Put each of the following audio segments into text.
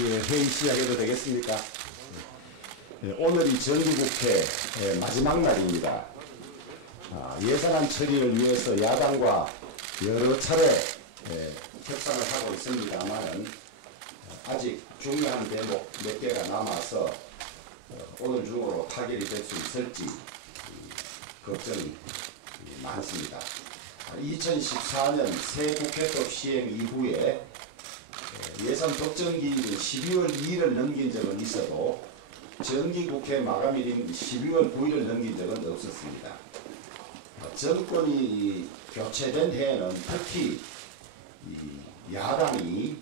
예, 회의 시작해도 되겠습니까? 예, 오늘이 정기국회 마지막 날입니다. 예산안 처리를 위해서 야당과 여러 차례 협상을 하고 있습니다만 아직 중요한 대목 몇 개가 남아서 오늘 중으로 타결이 될 수 있을지 걱정이 많습니다. 2014년 새 국회법 시행 이후에 예산 법정기일인 12월 2일을 넘긴 적은 있어도 정기국회 마감일인 12월 9일을 넘긴 적은 없었습니다. 정권이 교체된 해에는 특히 야당이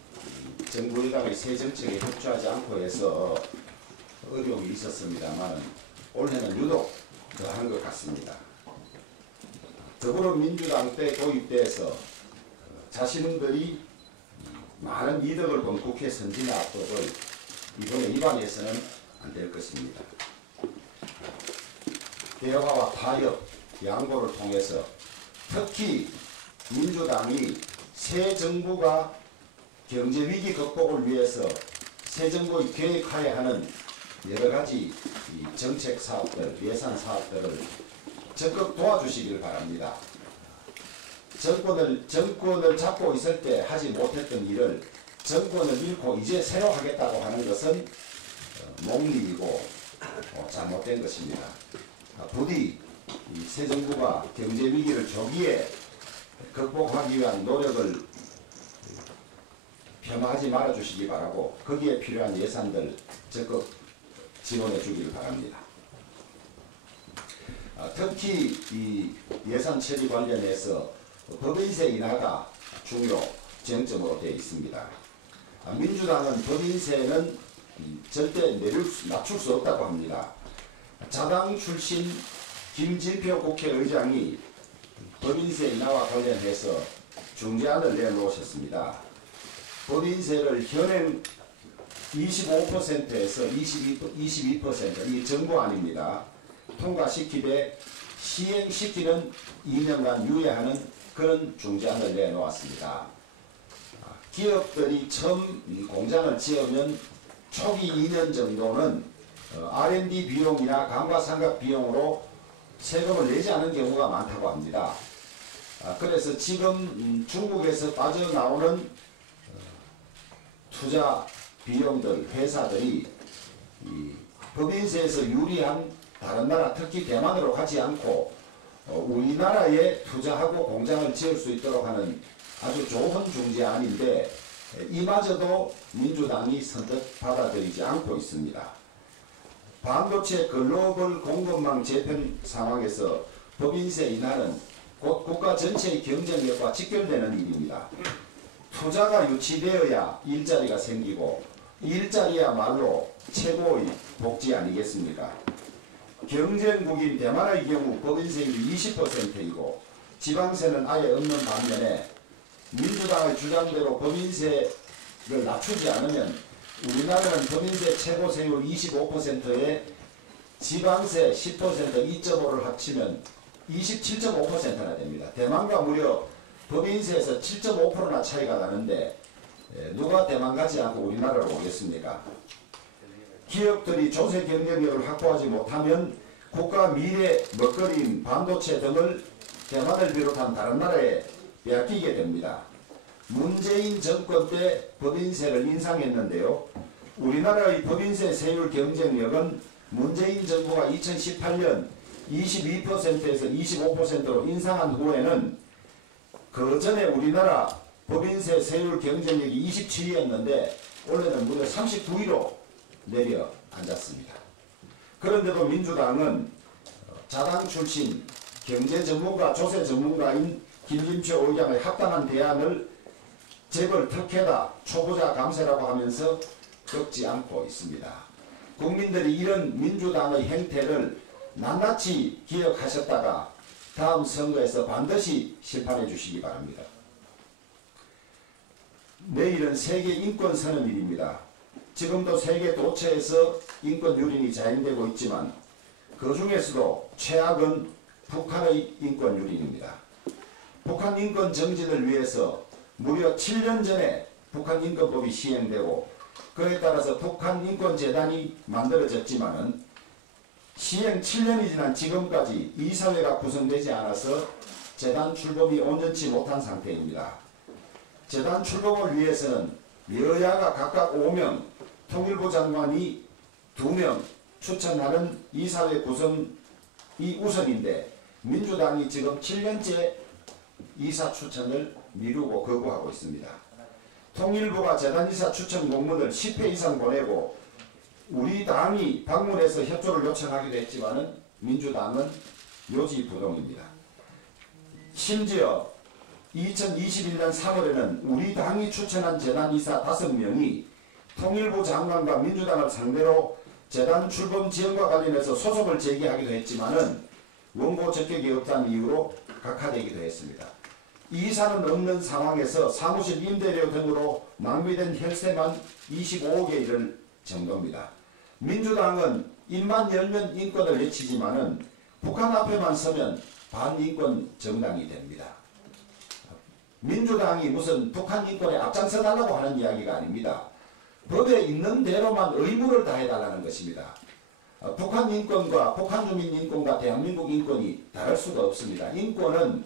정부 여당의 새 정책에 협조하지 않고 해서 어려움이 있었습니다만 올해는 유독 더한 것 같습니다. 더불어민주당 때 도입돼서 자신들이 많은 이득을 본 국회 선진화법을 이번에 위반해서는 안 될 것입니다. 대화와 타협, 양보를 통해서 특히 민주당이 새 정부가 경제위기 극복을 위해서 새 정부의 계획하에 하는 여러 가지 정책 사업들, 예산 사업들을 적극 도와주시길 바랍니다. 정권을 잡고 있을 때 하지 못했던 일을 정권을 잃고 이제 새로 하겠다고 하는 것은 몽리이고 잘못된 것입니다. 부디 새 정부가 경제 위기를 조기에 극복하기 위한 노력을 폄하하지 말아주시기 바라고 거기에 필요한 예산들 적극 지원해 주길 바랍니다. 특히 이 예산 처리 관련해서 법인세 인하가 중요 쟁점으로 되어 있습니다. 민주당은 법인세는 절대 낮출 수 없다고 합니다. 자당 출신 김진표 국회의장이 법인세 인하와 관련해서 중재안을 내놓으셨습니다. 법인세를 현행 25%에서 22% 이 정부안입니다. 통과시키되 시행시키는 2년간 유예하는 그런 중재안을 내놓았습니다. 기업들이 처음 공장을 지으면 초기 2년 정도는 R&D 비용이나 감가상각 비용으로 세금을 내지 않은 경우가 많다고 합니다. 그래서 지금 중국에서 빠져나오는 투자 비용들, 회사들이 이 법인세에서 유리한 다른 나라, 특히 대만으로 가지 않고 우리나라에 투자하고 공장을 지을 수 있도록 하는 아주 좋은 중재안인데 이마저도 민주당이 선뜻 받아들이지 않고 있습니다. 반도체 글로벌 공급망 재편 상황에서 법인세 인하는 곧 국가 전체의 경쟁력과 직결되는 일입니다. 투자가 유치되어야 일자리가 생기고 일자리야말로 최고의 복지 아니겠습니까? 경쟁국인 대만의 경우 법인세율이 20%이고 지방세는 아예 없는 반면에 민주당의 주장대로 법인세를 낮추지 않으면 우리나라는 법인세 최고세율 25%에 지방세 10% 2.5를 합치면 27.5%나 됩니다. 대만과 무려 법인세에서 7.5%나 차이가 나는데 누가 대만 가지 않고 우리나라로 오겠습니까? 기업들이 조세 경쟁력을 확보하지 못하면 국가 미래 먹거리인 반도체 등을 대만을 비롯한 다른 나라에 빼앗기게 됩니다. 문재인 정권 때 법인세를 인상했는데요. 우리나라의 법인세 세율 경쟁력은 문재인 정부가 2018년 22%에서 25%로 인상한 후에는 그 전에 우리나라 법인세 세율 경쟁력이 27위였는데 올해는 무려 39위로 내려앉았습니다. 그런데도 민주당은 자당 출신 경제 전문가, 조세 전문가인 김진표 의장의 합당한 대안을 재벌 특혜다, 초보자 감세라고 하면서 겪지 않고 있습니다. 국민들이 이런 민주당의 행태를 낱낱이 기억하셨다가 다음 선거에서 반드시 심판해 주시기 바랍니다. 내일은 세계 인권 선언일입니다. 지금도 세계 도처에서 인권 유린이 자행되고 있지만 그 중에서도 최악은 북한의 인권 유린입니다. 북한 인권 정진을 위해서 무려 7년 전에 북한 인권법이 시행되고 그에 따라서 북한인권재단이 만들어졌지만은 시행 7년이 지난 지금까지 이사회가 구성되지 않아서 재단 출범이 온전치 못한 상태입니다. 재단 출범을 위해서는 여야가 각각 5명, 통일부 장관이 2명 추천하는 이사회 구성이 우선인데 민주당이 지금 7년째 이사 추천을 미루고 거부하고 있습니다. 통일부가 재단이사 추천 공문을 10회 이상 보내고 우리 당이 방문해서 협조를 요청하기도 했지만은 민주당은 요지부동입니다. 심지어 2021년 3월에는 우리 당이 추천한 재단이사 5명이 통일부 장관과 민주당을 상대로 재단 출범 지원과 관련해서 소송을 제기하기도 했지만은 원고 적격이 없다는 이유로 각하되기도 했습니다. 이사는 없는 상황에서 사무실 임대료 등으로 낭비된 혈세만 25억에 이를 정도입니다. 민주당은 입만 열면 인권을 외치지만은 북한 앞에만 서면 반인권 정당이 됩니다. 민주당이 무슨 북한 인권에 앞장서달라고 하는 이야기가 아닙니다. 법에 있는 대로만 의무를 다해달라는 것입니다. 북한 인권과 북한 주민 인권과 대한민국 인권이 다를 수가 없습니다. 인권은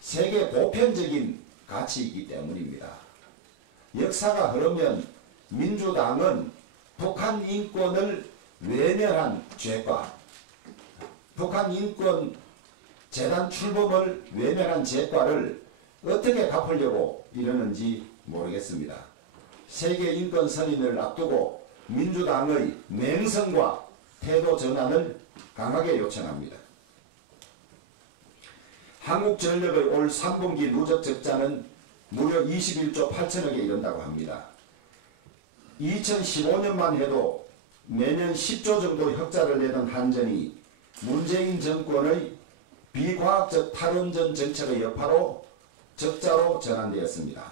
세계 보편적인 가치이기 때문입니다. 역사가 흐르면 민주당은 북한 인권을 외면한 죄과 북한 인권 재단 출범을 외면한 죄과를 어떻게 갚으려고 이러는지 모르겠습니다. 세계 인권 선언을 앞두고 민주당의 맹성과 태도 전환을 강하게 요청합니다. 한국전력의 올 3분기 누적 적자는 무려 21조 8천억에 이른다고 합니다. 2015년만 해도 매년 10조 정도 흑자를 내던 한전이 문재인 정권의 비과학적 탈원전 정책의 여파로 적자로 전환되었습니다.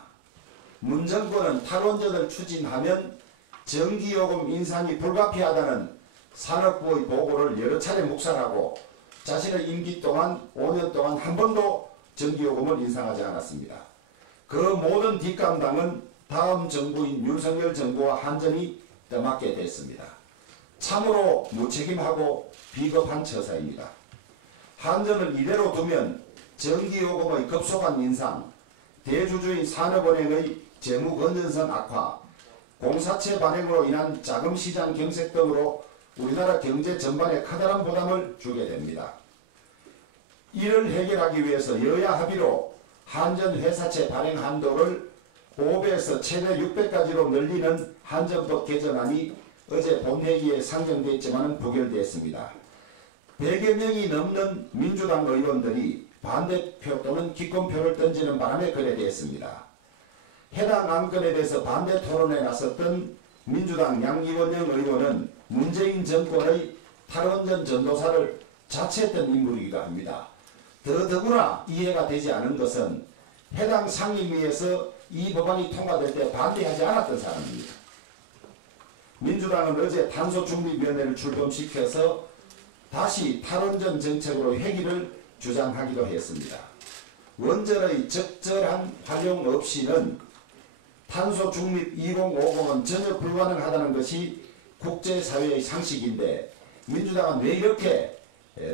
문 정권은 탈원전을 추진하면 전기요금 인상이 불가피하다는 산업부의 보고를 여러 차례 묵살하고 자신의 임기 동안 5년 동안 한 번도 전기요금을 인상하지 않았습니다. 그 모든 뒷감당은 다음 정부인 윤석열 정부와 한전이 떠맡게 됐습니다. 참으로 무책임하고 비겁한 처사입니다. 한전을 이대로 두면 전기요금의 급속한 인상, 대주주인 산업은행의 재무건전성 악화, 공사채 발행으로 인한 자금시장 경색 등으로 우리나라 경제 전반에 커다란 부담을 주게 됩니다. 이를 해결하기 위해서 여야 합의로 한전 회사채 발행 한도를 5배에서 최대 6배까지로 늘리는 한전법 개정안이 어제 본회의에 상정됐지만 부결됐습니다. 100여 명이 넘는 민주당 의원들이 반대표 또는 기권표를 던지는 바람에 거래됐습니다. 해당 안건에 대해서 반대 토론에 나섰던 민주당 양이원영 의원은 문재인 정권의 탈원전 전도사를 자처했던 인물이기도 합니다. 더구나 이해가 되지 않은 것은 해당 상임위에서 이 법안이 통과될 때 반대하지 않았던 사람입니다. 민주당은 어제 탄소중립위원회를 출범시켜서 다시 탈원전 정책으로 회귀를 주장하기도 했습니다. 원전의 적절한 활용 없이는 탄소중립 2050은 전혀 불가능하다는 것이 국제사회의 상식인데 민주당은 왜 이렇게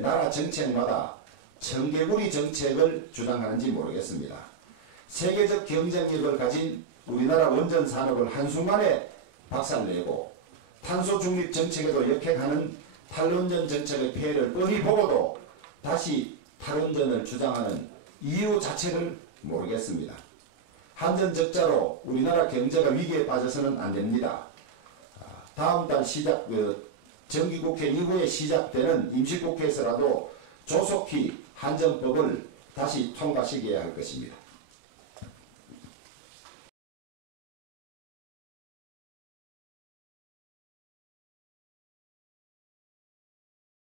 나라 정책마다 청개구리 정책을 주장하는지 모르겠습니다. 세계적 경쟁력을 가진 우리나라 원전 산업을 한순간에 박살내고 탄소중립 정책에도 역행하는 탈원전 정책의 폐해를 뻔히 보고도 다시 탈원전을 주장하는 이유 자체를 모르겠습니다. 한전 적자로 우리나라 경제가 위기에 빠져서는 안 됩니다. 다음 달 시작 정기국회 이후에 시작되는 임시국회에서라도 조속히 한전법을 다시 통과시켜야 할 것입니다.